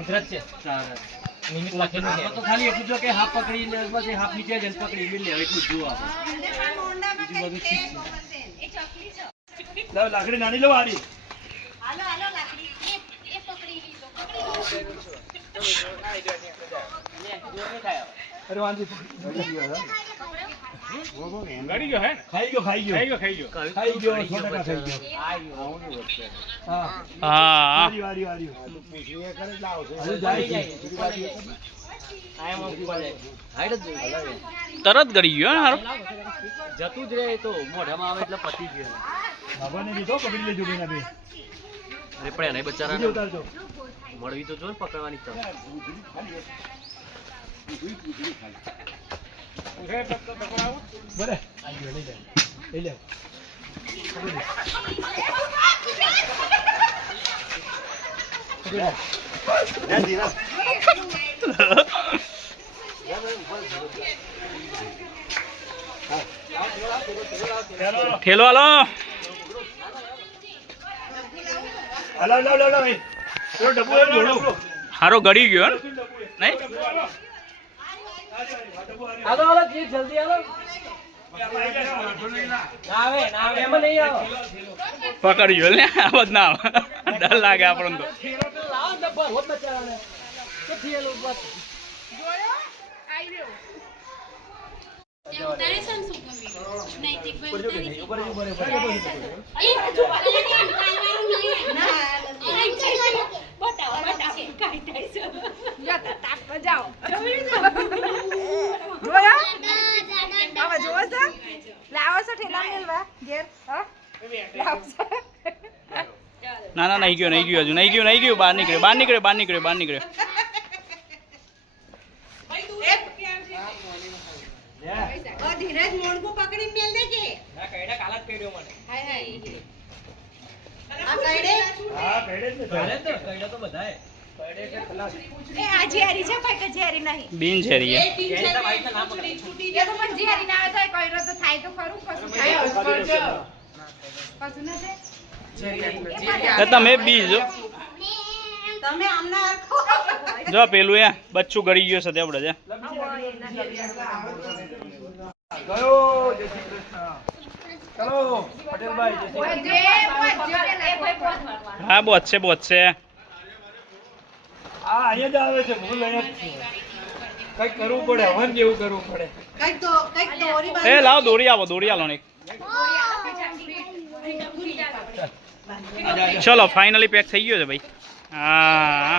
કુદરત છે નિમિત્ત લખેલું છે તો ખાલી એટલું જો કે હાફ પકડીને બસ એ હાફ નીચે જઈને પકડી મિલ લે એટલું જ જોવા બીજું બધું ઠીક છે એ ચકલી છે લાવ લાકડી નાની લો આરી હાલો હાલો લાકડી એ પકડી લીધો અરે વાંધી ગાડી ગયો હે ખાઈ ગયો 100% ખાઈ ગયો હા હા વારી પૂછીએ કરે લાવ છો તરત ગળી ગયો હારો જતું જ રહે તો મોઢામાં આવે એટલે પતી ગયો બાબાને દીધો પકડી લેજો બેના બે અરે પણ એને બચારાને ઉતારજો મળવી તો જો ને પકડવાની ચાલ બરે આયો લઈ લે ઠેલો હાલો હારો ગળી ગયો નહીં હાલો હાલો જલ્દી હાલો આવે એમાં નહીં આવો પકડ્યો ને આવો જ ના આવે ડર લાગે આપણને તો લાવો ને હોત બચારાને કે થયેલું બસ જોયો આવી રહ્યો તારે શું ગમી નૈતિક ભાઈ ઉપર ના ના નહીં ગયો હજુ નહીં ગયો બહાર નીકળ્યો ધીરજ મોણકું પકડીને મેલ દે કે ના કઈડા કાલા જ કઈડ્યો મને હાય હાય આ કઈડે હા કઈડે જ ને તો કઈડા તો બધાય કઈડે કે ખલાસ એ આ જેરી છે ભાઈ કે જેરી નહીં બિન છે રી કેડી તો ભાઈ તો નામ પકડી છૂટી જાય તો પણ જેરી ના આવે તો કઈડો તો થાય તો ખરું કશું થાય કશું ના થાય તમે બીજો તમે આમના જો પેલું એ બચ્ચું ગળી ગયો છે તે આપણે છે ગયો જય શ્રી કૃષ્ણ ચલો પટેલભાઈ જય શ્રી કૃષ્ણ હા બોત છે આ અહીંયા જ આવે છે ભૂલ અહીંયા જ છે કઈક કરવું પડે હવન જેવું કરવું પડે કઈક દોરી એ લાવ દોરી આલો ને ચલો ફાઇનલી પેક થઈ ગયો છે ભાઈ હા